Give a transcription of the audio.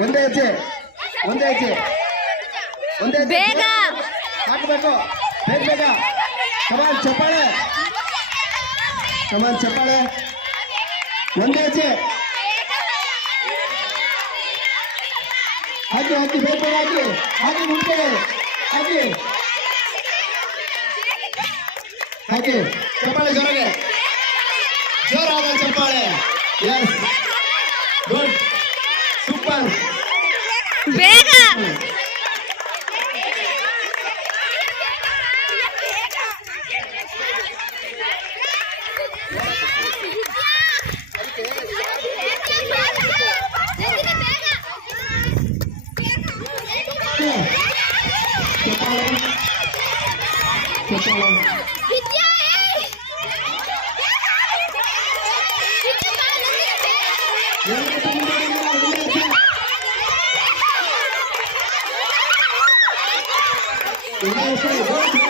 ಒಂದೇ ಹೆಜ್ಜೆ ಒಂದೇ ಹೆಜ್ಜೆ ಒಂದೇ ಹೆಜ್ಜೆ ಬೇಗ ಹಾಕಬೇಕು ಬೇಗ ಬೇಗ ಕಮಾನ್ ಚಪ್ಪಾಳೆ ಕಮಾನ್ ಚಪ್ಪಾಳೆ ಒಂದೇ ಹೆಜ್ಜೆ ಹಾಕಿ ಹಾಕಿ ಬೇಗ ಬೇಗ ಹಾಕಿ ಹಾಕಿ ಮುಂದೆ ಹಾಕಿ ಹಾಕಿ ಚಪ್ಪಾಳೆ ಜೋರಾಗೆ ಜೋರಾದ ಚಪ್ಪಾಳೆ ಎಸ್ ಗುಡ್ ಸೂಪರ್ ಬೇಗ Yes,